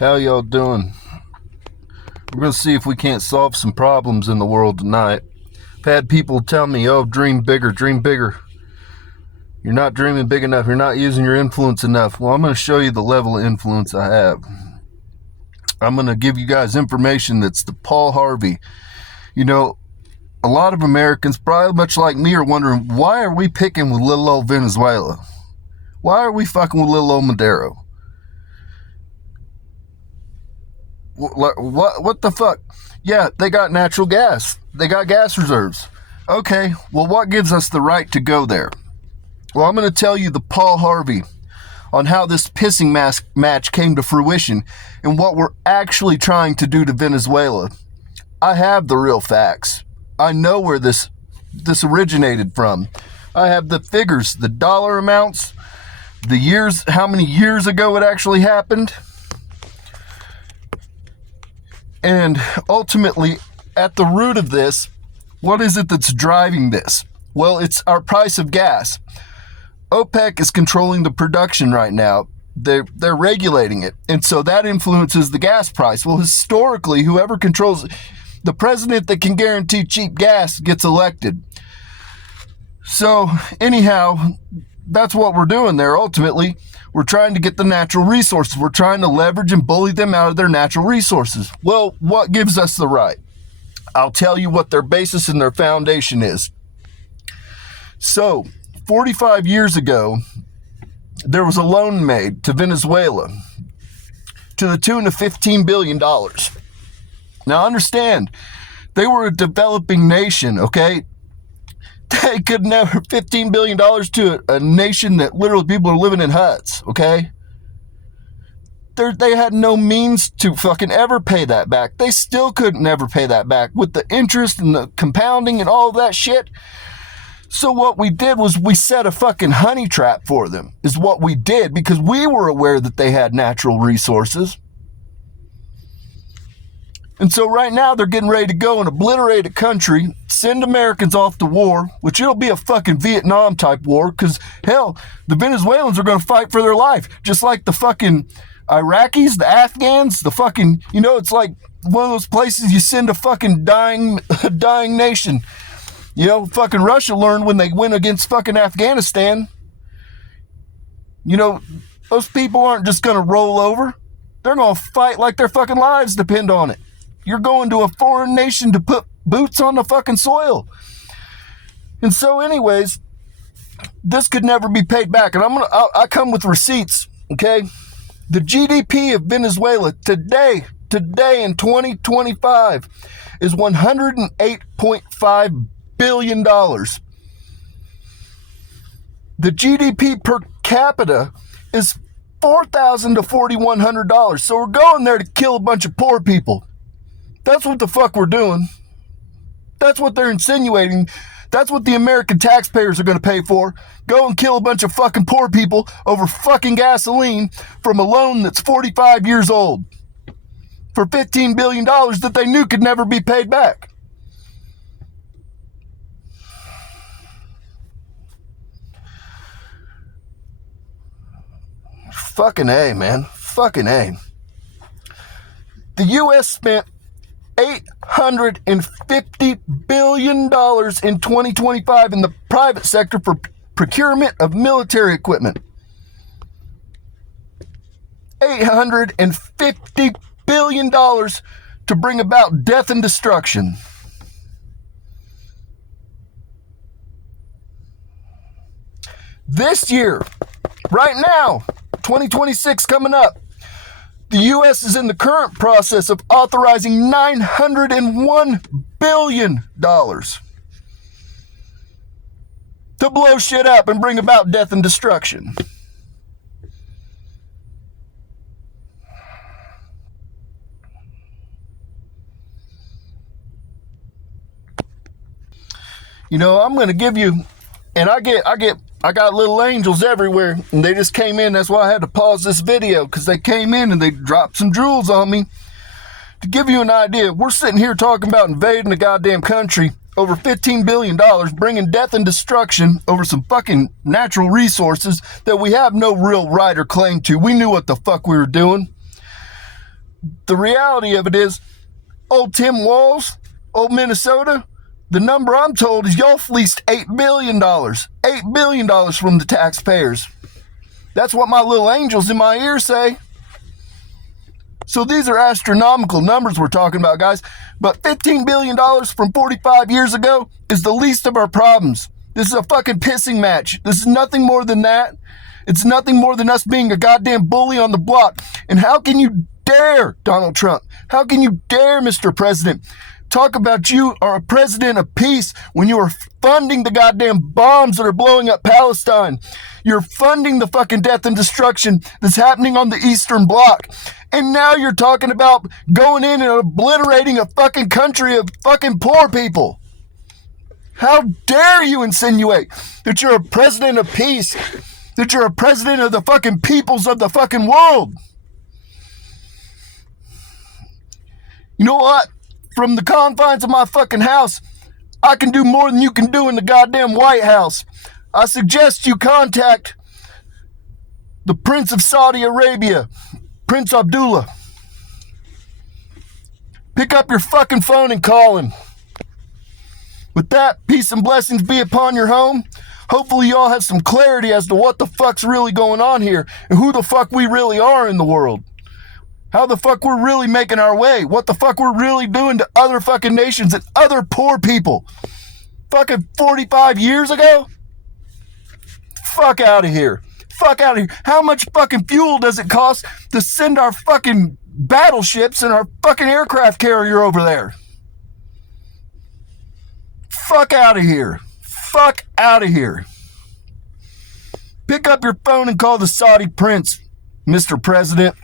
How y'all doing? We're going to see if we can't solve some problems in the world tonight. I've had people tell me, oh, dream bigger, dream bigger. You're not dreaming big enough. You're not using your influence enough. Well, I'm going to show you the level of influence I have. I'm going to give you guys information that's the Paul Harvey. You know, a lot of Americans, probably much like me, are wondering, why are we picking with little old Venezuela? Why are we fucking with little old Maduro? What the fuck? Yeah, they got natural gas. They got gas reserves. Okay, well, what gives us the right to go there? Well, I'm going to tell you the Paul Harvey on how this pissing match came to fruition and what we're actually trying to do to Venezuela. I have the real facts. I know where this originated from. I have the figures, the dollar amounts, the years, how many years ago it actually happened. And ultimately, at the root of this, what is it that's driving this? Well, it's our price of gas. OPEC is controlling the production right now. They're regulating it. And so that influences the gas price. Well, historically, whoever controls the president that can guarantee cheap gas gets elected. So anyhow, that's what we're doing there. Ultimately, we're trying to get the natural resources. We're trying to leverage and bully them out of their natural resources. Well, what gives us the right? I'll tell you what their basis and their foundation is. So, 45 years ago, there was a loan made to Venezuela to the tune of $15 billion. Now, understand, they were a developing nation, okay? They could never, $15 billion to a nation that literally people are living in huts, okay? They had no means to fucking ever pay that back. They still couldn't ever pay that back with the interest and the compounding and all of that shit. So what we did was we set a fucking honey trap for them, is what we did, because we were aware that they had natural resources. And so right now they're getting ready to go and obliterate a country, send Americans off to war, which it'll be a fucking Vietnam type war, because hell, the Venezuelans are going to fight for their life, just like the fucking Iraqis, the Afghans, the fucking, you know, it's like one of those places you send a fucking dying nation. You know, fucking Russia learned when they went against fucking Afghanistan. You know, those people aren't just going to roll over. They're going to fight like their fucking lives depend on it. You're going to a foreign nation to put boots on the fucking soil. And so anyways, this could never be paid back. And I come with receipts, okay? The GDP of Venezuela today in 2025 is $108.5 billion. The GDP per capita is $4,000 to $4,100. So we're going there to kill a bunch of poor people. That's what the fuck we're doing. That's what they're insinuating. That's what the American taxpayers are going to pay for. Go and kill a bunch of fucking poor people over fucking gasoline from a loan that's 45 years old for $15 billion that they knew could never be paid back. Fucking A, man. Fucking A. The U.S. spent $850 billion in 2025 in the private sector for procurement of military equipment. $850 billion to bring about death and destruction. This year, right now, 2026 coming up, the U.S. is in the current process of authorizing $901 billion to blow shit up and bring about death and destruction. You know, I'm going to give you, and I got little angels everywhere, and they just came in. That's why I had to pause this video, because they came in and they dropped some jewels on me. To give you an idea, we're sitting here talking about invading a goddamn country, over $15 billion, bringing death and destruction over some fucking natural resources that we have no real right or claim to. We knew what the fuck we were doing. the reality of it is, old Tim Walz, old Minnesota, the number I'm told is y'all fleeced $8 billion. $8 billion from the taxpayers. That's what my little angels in my ear say. So these are astronomical numbers we're talking about, guys. But $15 billion from 45 years ago is the least of our problems. This is a fucking pissing match. This is nothing more than that. It's nothing more than us being a goddamn bully on the block. And how can you dare, Donald Trump? How can you dare, Mr. President, talk about you are a president of peace when you are funding the goddamn bombs that are blowing up Palestine? You're funding the fucking death and destruction that's happening on the Eastern Bloc. And now you're talking about going in and obliterating a fucking country of fucking poor people. How dare you insinuate that you're a president of peace, that you're a president of the fucking peoples of the fucking world? You know what? From the confines of my fucking house, I can do more than you can do in the goddamn White House. I suggest you contact the Prince of Saudi Arabia, Prince Abdullah. Pick up your fucking phone and call him. With that, peace and blessings be upon your home. Hopefully y'all have some clarity as to what the fuck's really going on here and who the fuck we really are in the world. How the fuck we're really making our way. What the fuck we're really doing to other fucking nations and other poor people. Fucking 45 years ago? Fuck out of here. Fuck out of here. How much fucking fuel does it cost to send our fucking battleships and our fucking aircraft carrier over there? Fuck out of here. Fuck out of here. Pick up your phone and call the Saudi prince, Mr. President.